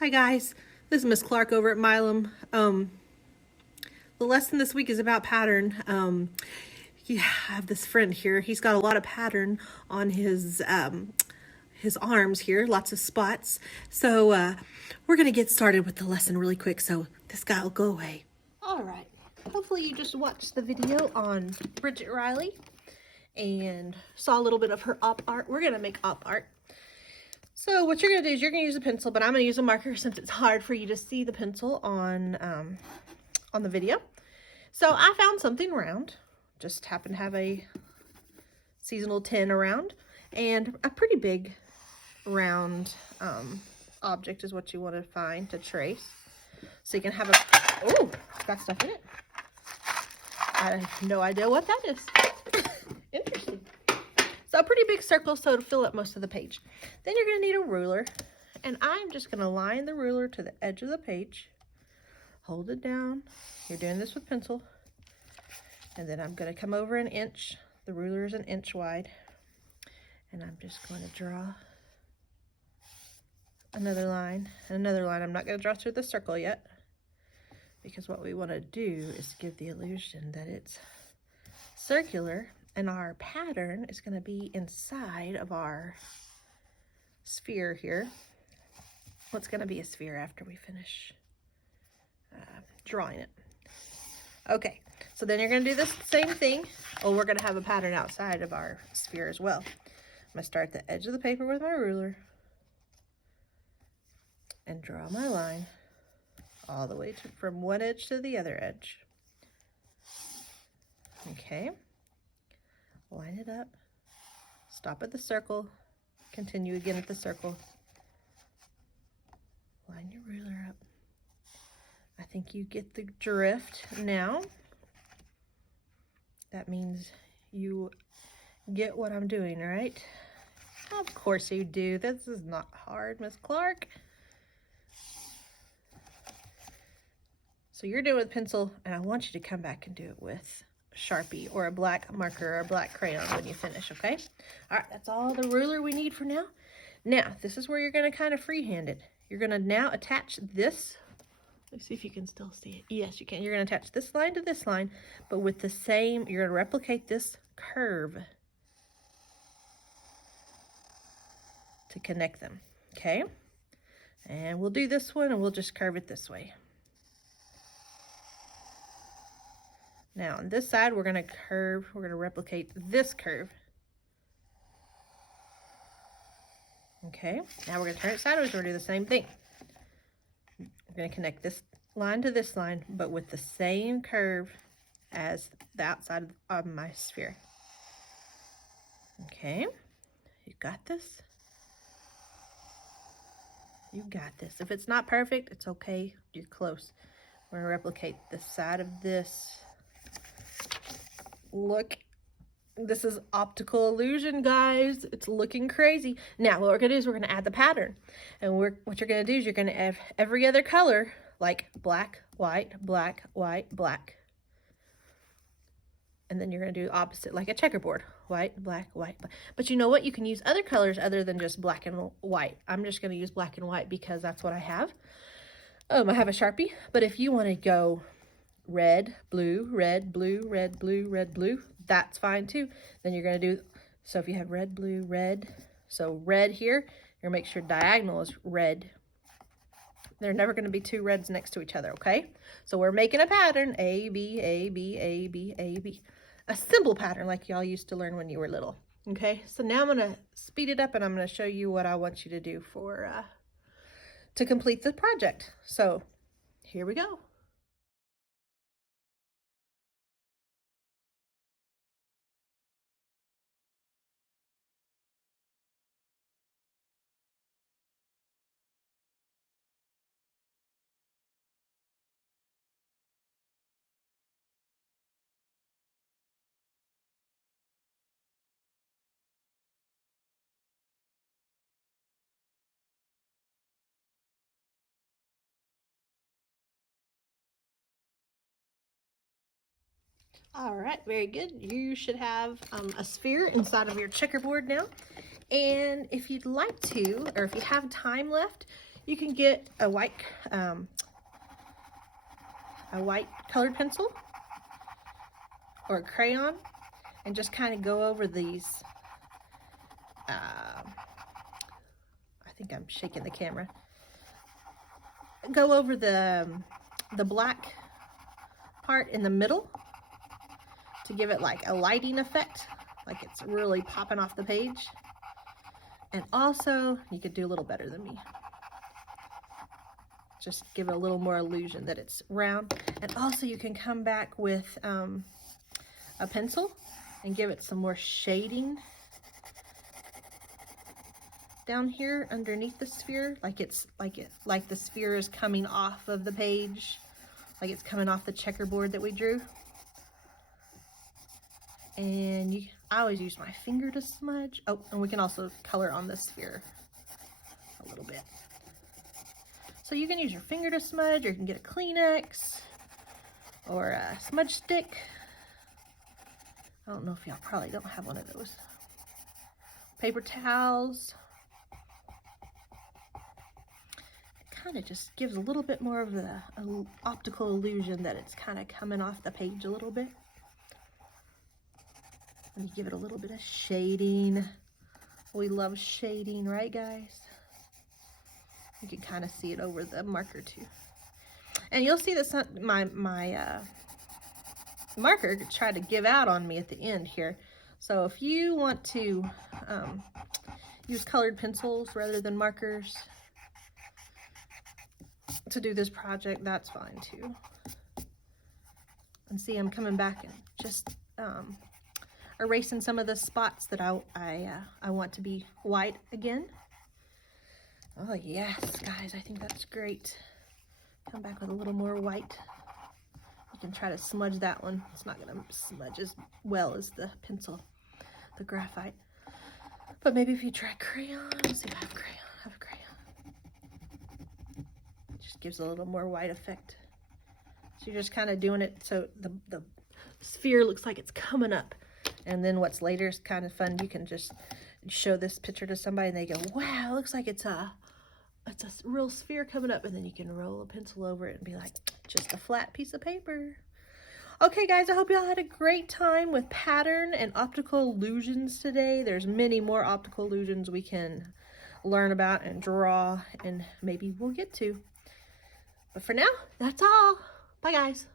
Hi guys, this is Miss Clark over at Milam. The lesson this week is about pattern. Yeah, I have this friend here. He's got a lot of pattern on his arms here, lots of spots. So we're gonna get started with the lesson really quick so this guy will go away. All right. Hopefully you just watched the video on Bridget Riley and saw a little bit of her op art. We're gonna make op art. So what you're going to do is you're going to use a pencil, but I'm going to use a marker since it's hard for you to see the pencil on the video. So I found something round, just happened to have a seasonal tin around, and a pretty big round object is what you want to find to trace. So you can have oh, it's got stuff in it. I have no idea what that is. Interesting. So a pretty big circle so to fill up most of the page. Then you're going to need a ruler, and I'm just going to line the ruler to the edge of the page. Hold it down. You're doing this with pencil. And then I'm going to come over an inch. The ruler is an inch wide. And I'm just going to draw another line and another line. I'm not going to draw through the circle yet, because what we want to do is give the illusion that it's circular. And our pattern is going to be inside of our sphere here. What's going to be a sphere after we finish drawing it. Okay, so then you're going to do this same thing. Oh, we're going to have a pattern outside of our sphere as well. I'm going to start at the edge of the paper with my ruler and draw my line all the way from one edge to the other edge. Okay. Line it up, stop at the circle, continue again at the circle. Line your ruler up. I think you get the drift now. That means you get what I'm doing, right? Of course you do. This is not hard, Miss Clark. So you're doing it with pencil, and I want you to come back and do it with Sharpie or a black marker or a black crayon when you finish, okay? All right, that's all the ruler we need for now. Now, this is where you're going to kind of freehand it. You're going to now attach this. Let's see if you can still see it. Yes, you can. You're going to attach this line to this line, but with the same, you're going to replicate this curve to connect them, okay? And we'll do this one, and we'll just curve it this way. Now on this side, we're going to replicate this curve. Okay, now we're going to turn it sideways. We're going to do the same thing. We're going to connect this line to this line, but with the same curve as the outside of my sphere. Okay, you got this? You got this. If it's not perfect, it's okay. You're close. We're going to replicate the side of this. Look, this is optical illusion, guys. It's looking crazy. Now, what we're going to do is we're going to add the pattern. And what you're going to do is you're going to have every other color, like black, white, black, white, black. And then you're going to do opposite, like a checkerboard. White, black, white, black. But you know what? You can use other colors other than just black and white. I'm just going to use black and white because that's what I have. I have a Sharpie. But if you want to go red, blue, red, blue, red, blue, red, blue, that's fine too. Then you're going to do, so if you have red, blue, red, so red here, you're going to make sure diagonal is red. They're never going to be two reds next to each other, okay? So we're making a pattern, A, B, A, B, A, B, A, B. A simple pattern like y'all used to learn when you were little, okay? So now I'm going to speed it up and I'm going to show you what I want you to do for, to complete the project. So here we go. All right, very good. You should have a sphere inside of your checkerboard now. And if you'd like to, or if you have time left, you can get a white colored pencil or a crayon and just kind of go over these. I think I'm shaking the camera. Go over the black part in the middle to give it like a lighting effect, like it's really popping off the page. And also, you could do a little better than me. Just give it a little more illusion that it's round. And also you can come back with a pencil and give it some more shading down here underneath the sphere, like the sphere is coming off of the page, like it's coming off the checkerboard that we drew. And I always use my finger to smudge. Oh, and we can also color on the sphere a little bit. So you can use your finger to smudge, or you can get a Kleenex or a smudge stick. I don't know if y'all probably don't have one of those. Paper towels. Kind of just gives a little bit more of the optical illusion that it's kind of coming off the page a little bit. And you give it a little bit of shading. We love shading, right guys? You can kind of see it over the marker too. And you'll see that my marker tried to give out on me at the end here. So if you want to use colored pencils rather than markers to do this project, that's fine too. And see, I'm coming back and just erasing some of the spots that I want to be white again. Oh yes, guys, I think that's great. Come back with a little more white. You can try to smudge that one. It's not gonna smudge as well as the pencil, the graphite. But maybe if you try crayon, let's see if I have crayon. I have a crayon. Just gives a little more white effect. So you're just kind of doing it so the sphere looks like it's coming up. And then what's later is kind of fun. You can just show this picture to somebody and they go, wow, it looks like it's a real sphere coming up. And then you can roll a pencil over it and be like, just a flat piece of paper. Okay, guys, I hope y'all had a great time with pattern and optical illusions today. There's many more optical illusions we can learn about and draw, and maybe we'll get to. But for now, that's all. Bye, guys.